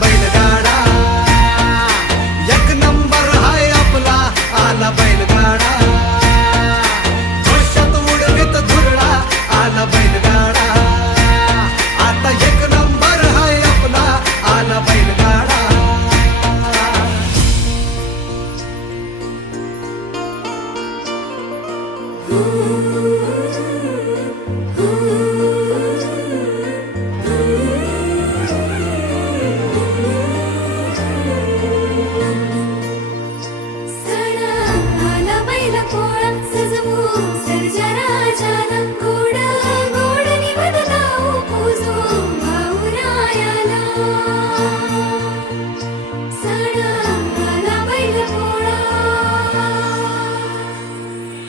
बैलगाडा, एक नंबर हाय आपला आला बैलगाडा, जोशात उडवीत धुरळा आला बैलगाडा, आता एक नंबर हाय आपला आला बैलगाडा. Ooh.